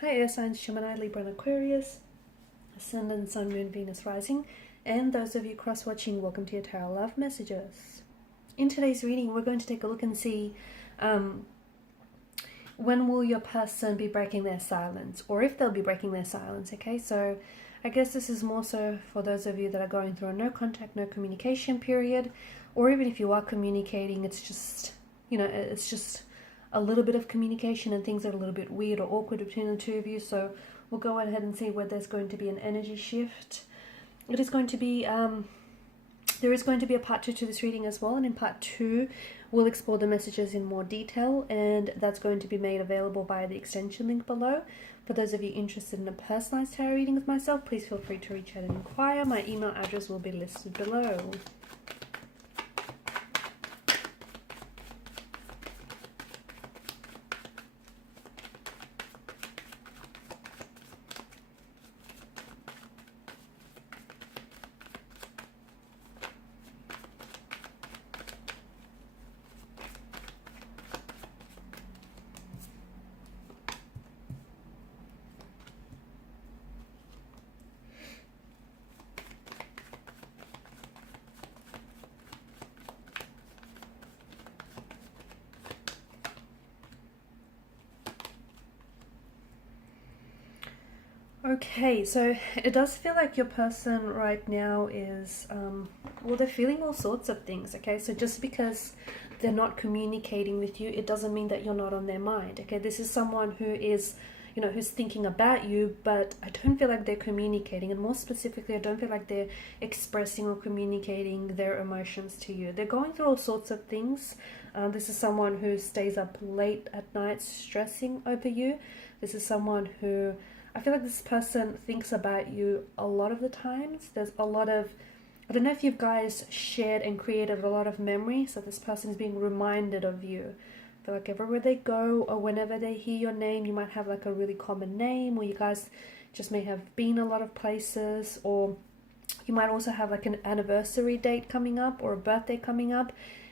Hi air signs Gemini, Libra and Aquarius, Ascendant, Sun, Moon, Venus, Rising, and those of you cross-watching, welcome to your Tarot Love Messages. In today's reading, we're going to take a look and see when will your person be breaking their silence, or if they'll be breaking their silence, okay? So I guess this is more so for those of you that are going through a no contact, no communication period, or even if you are communicating, it's just, it's just a little bit of communication and things are a little bit weird or awkward between the two of you. So we'll go ahead and see where there's going to be an energy shift. It is going to be, there is going to be a part 2 to this reading as well. And in part 2, we'll explore the messages in more detail. And that's going to be made available via the extension link below. For those of you interested in a personalized tarot reading with myself, please feel free to reach out and inquire. My email address will be listed below. Okay, so it does feel like your person right now is, well, they're feeling all sorts of things, okay? So just because they're not communicating with you, it doesn't mean that you're not on their mind, okay? This is someone who is, who's thinking about you, but I don't feel like they're communicating. And more specifically, I don't feel like they're expressing or communicating their emotions to you. They're going through all sorts of things. This is someone who stays up late at night stressing over you. This is someone who... I feel like this person thinks about you a lot of the times. There's a lot of, I don't know if you guys shared and created a lot of memories, so this person is being reminded of you. I feel like everywhere they go or whenever they hear your name, you might have like a really common name, or you guys just may have been a lot of places, or you might also have like an anniversary date coming up or a birthday coming up.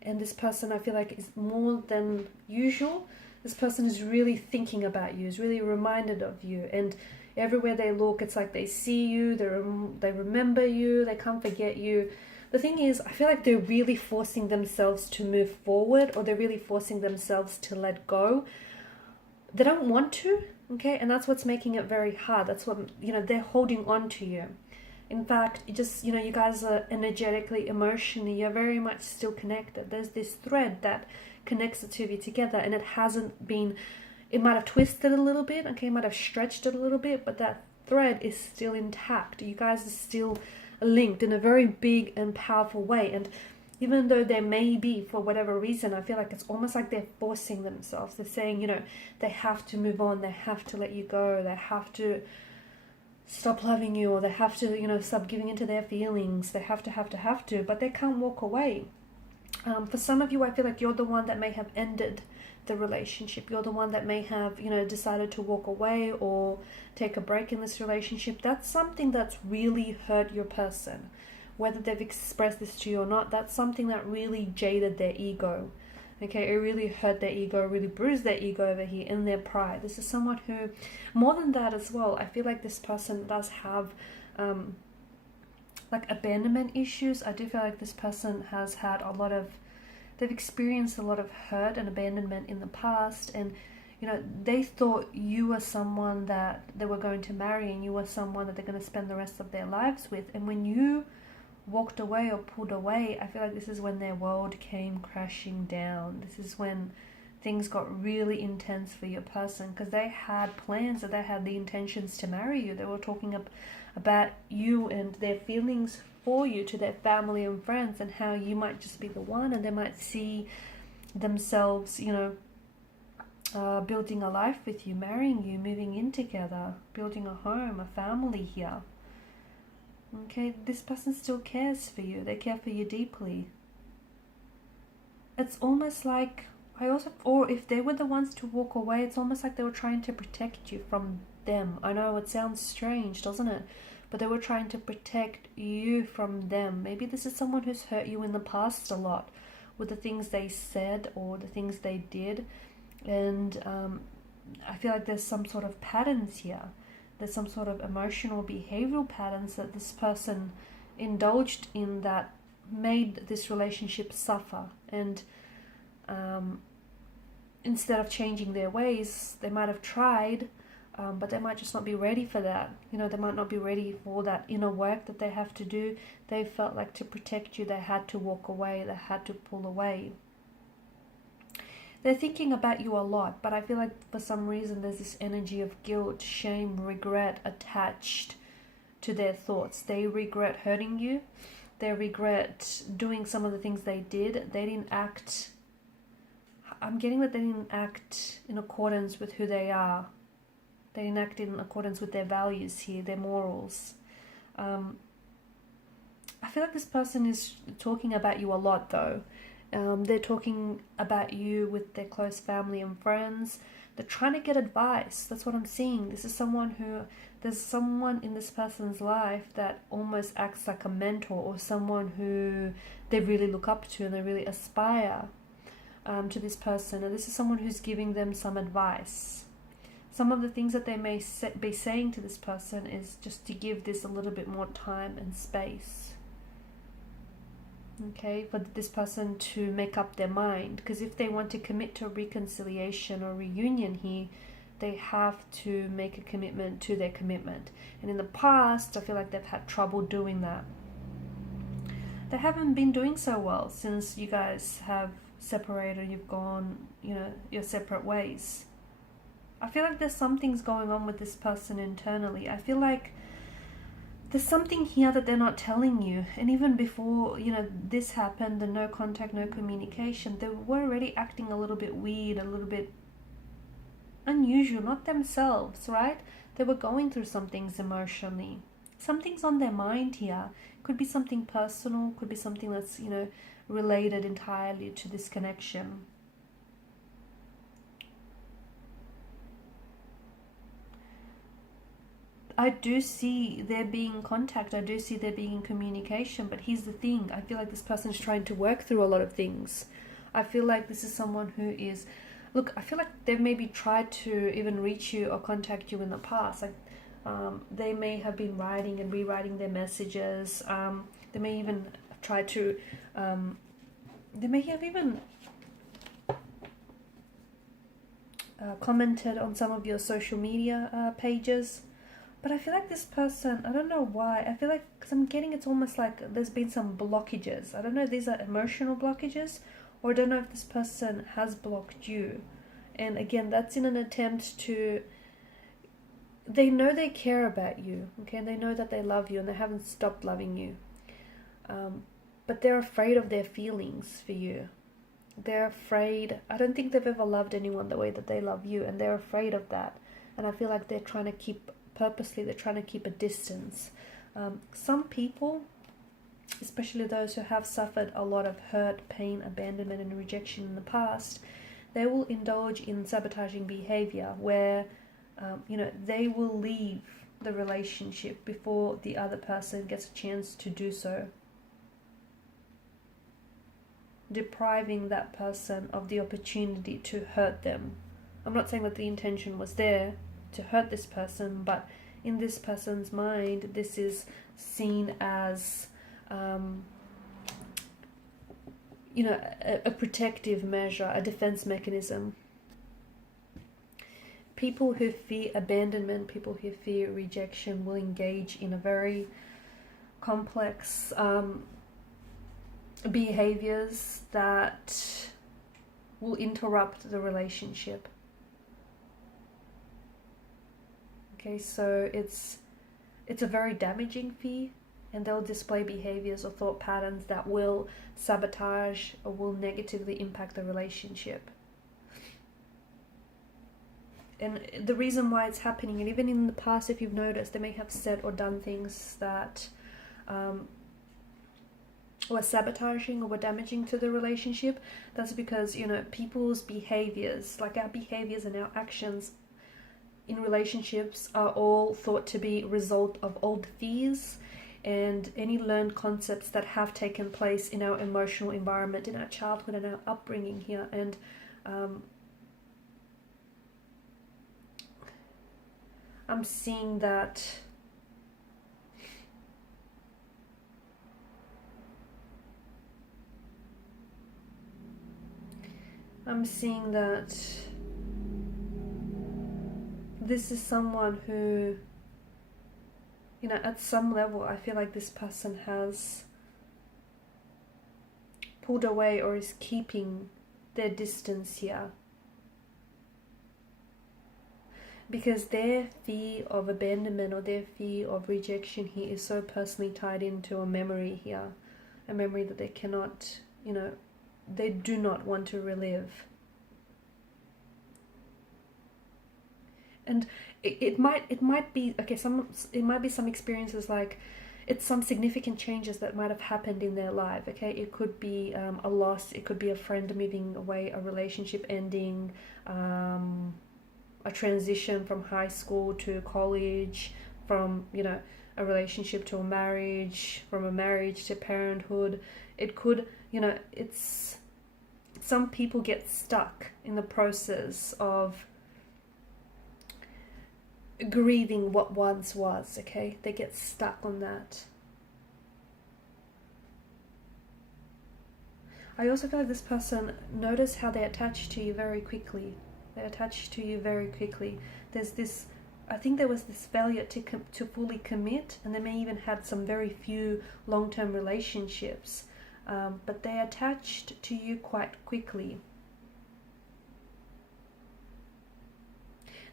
And this person, I feel like, is more than usual. This person is really thinking about you, is really reminded of you, and everywhere they look, it's like they see you, they remember you, they can't forget you. The thing is, I feel like they're really forcing themselves to move forward, or they're really forcing themselves to let go. They don't want to, okay, and that's what's making it very hard. That's what, they're holding on to you. In fact, it just, you guys are energetically, emotionally, you're very much still connected. There's this thread that connects the two of you together, and it hasn't been, it might have twisted a little bit, okay, it might have stretched it a little bit, but that thread is still intact. You guys are still linked in a very big and powerful way. And even though there may be, for whatever reason, I feel like it's almost like they're forcing themselves. They're saying, they have to move on, they have to let you go, they have to stop loving you, or they have to, stop giving into their feelings. They have to, but they can't walk away. For some of you, I feel like you're the one that may have ended the relationship. You're the one that may have, decided to walk away or take a break in this relationship. That's something that's really hurt your person. Whether they've expressed this to you or not, that's something that really jaded their ego. Okay, it really hurt their ego, really bruised their ego over here in their pride. This is someone who, more than that as well, I feel like this person does have like abandonment issues. I do feel like this person has had a lot of, they've experienced a lot of hurt and abandonment in the past, and they thought you were someone that they were going to marry, and you were someone that they're going to spend the rest of their lives with. And when you walked away or pulled away, I feel like this is when their world came crashing down. This is when things got really intense for your person, because they had plans, that they had the intentions to marry you. They were talking about you and their feelings for you to their family and friends, and how you might just be the one, and they might see themselves, building a life with you, marrying you, moving in together, building a home, a family here. Okay, this person still cares for you. They care for you deeply. It's almost like, or if they were the ones to walk away, it's almost like they were trying to protect you from them. I know it sounds strange, doesn't it? But they were trying to protect you from them. Maybe this is someone who's hurt you in the past a lot with the things they said or the things they did. And I feel like there's some sort of patterns here. There's some sort of emotional behavioral patterns that this person indulged in that made this relationship suffer. And instead of changing their ways, they might have tried, but they might just not be ready for that. You know, they might not be ready for that inner work that they have to do. They felt like to protect you, they had to walk away, they had to pull away. They're thinking about you a lot, but I feel like for some reason there's this energy of guilt, shame, regret attached to their thoughts. They regret hurting you. They regret doing some of the things they did. They didn't act... I'm getting that they didn't act in accordance with who they are. They didn't act in accordance with their values here, their morals. I feel like this person is talking about you a lot though. They're talking about you with their close family and friends. They're trying to get advice. That's what I'm seeing. This is someone who... There's someone in this person's life that almost acts like a mentor, or someone who they really look up to and they really aspire to this person. And this is someone who's giving them some advice. Some of the things that they may be saying to this person is just to give this a little bit more time and space. Okay, for this person to make up their mind. Because if they want to commit to a reconciliation or reunion here, they have to make a commitment to their commitment. And in the past, I feel like they've had trouble doing that. They haven't been doing so well since you guys have separated, you've gone, you know, your separate ways. I feel like there's some things going on with this person internally. I feel like there's something here that they're not telling you. And even before, you know, this happened, the no contact, no communication, they were already acting a little bit weird, a little bit unusual, not themselves, right? They were going through some things emotionally. Something's on their mind here. Could be something personal, could be something that's, you know, related entirely to this connection. I do see there being contact, I do see there being communication, but here's the thing. I feel like this person's trying to work through a lot of things. I feel like this is someone who is... Look, I feel like they've maybe tried to even reach you or contact you in the past. Like, they may have been writing and rewriting their messages. They may even try to... they may have even commented on some of your social media pages. But I feel like this person, I don't know why, I feel like, because I'm getting it's almost like there's been some blockages. I don't know if these are emotional blockages, or I don't know if this person has blocked you. And again, that's in an attempt to... They know they care about you, okay? And they know that they love you and they haven't stopped loving you. But they're afraid of their feelings for you. They're afraid... I don't think they've ever loved anyone the way that they love you, and they're afraid of that. And I feel like they're trying to keep... Purposely, they're trying to keep a distance. Some people, especially those who have suffered a lot of hurt, pain, abandonment and rejection in the past, they will indulge in sabotaging behavior where, you know, they will leave the relationship before the other person gets a chance to do so, depriving that person of the opportunity to hurt them. I'm not saying that the intention was there to hurt this person, but in this person's mind, this is seen as, you know, a protective measure, a defense mechanism. People who fear abandonment, people who fear rejection will engage in a very complex behaviors that will interrupt the relationship. Okay, so it's a very damaging fear, and they'll display behaviors or thought patterns that will sabotage or will negatively impact the relationship. And the reason why it's happening, and even in the past, if you've noticed, they may have said or done things that were sabotaging or were damaging to the relationship. That's because, you know, people's behaviors, like our behaviors and our actions in relationships, are all thought to be a result of old fears and any learned concepts that have taken place in our emotional environment, in our childhood and our upbringing here. And I'm seeing that this is someone who, you know, at some level, I feel like this person has pulled away or is keeping their distance here. Because their fear of abandonment or their fear of rejection here is so personally tied into a memory here. A memory that they cannot, you know, they do not want to relive. And it might be, okay, it might be some experiences, like it's some significant changes that might have happened in their life, okay? It could be a loss, it could be a friend moving away, a relationship ending, a transition from high school to college, from, you know, a relationship to a marriage, from a marriage to parenthood. It could, you know, it's, some people get stuck in the process of grieving what once was, okay? They get stuck on that. I also feel like this person, notice how they attach to you very quickly. They attach to you very quickly. There's this, I think there was this failure to fully commit, and they may even had some very few long-term relationships, but they attached to you quite quickly.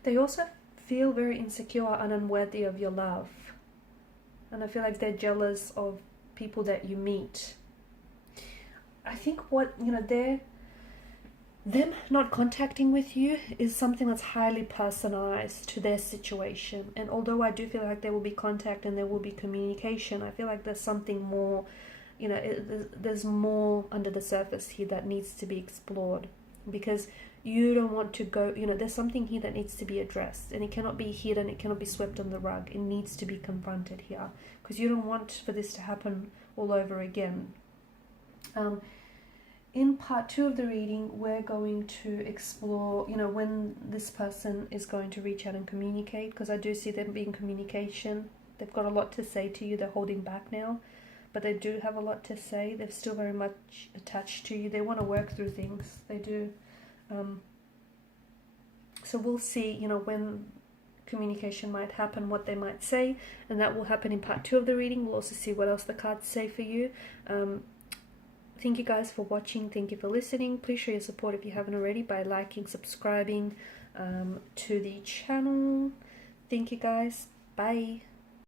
They also feel very insecure and unworthy of your love, and I feel like they're jealous of people that you meet. I think what, you know, them not contacting with you is something that's highly personalized to their situation. And although I do feel like there will be contact and there will be communication, I feel like there's something more, you know, there's more under the surface here that needs to be explored, because you don't want to go, you know, there's something here that needs to be addressed, and it cannot be hidden, it cannot be swept on the rug. It needs to be confronted here, because you don't want for this to happen all over again. In part 2 of the reading, we're going to explore, you know, when this person is going to reach out and communicate, because I do see them being communication. They've got a lot to say to you. They're holding back now, but they do have a lot to say. They're still very much attached to you. They want to work through things. They do. So we'll see, you know, when communication might happen, what they might say, and that will happen in part 2 of the reading. We'll also see what else the cards say for you. Thank you guys for watching. Thank you for listening. Please show your support if you haven't already by liking, subscribing to the channel. Thank you guys. Bye.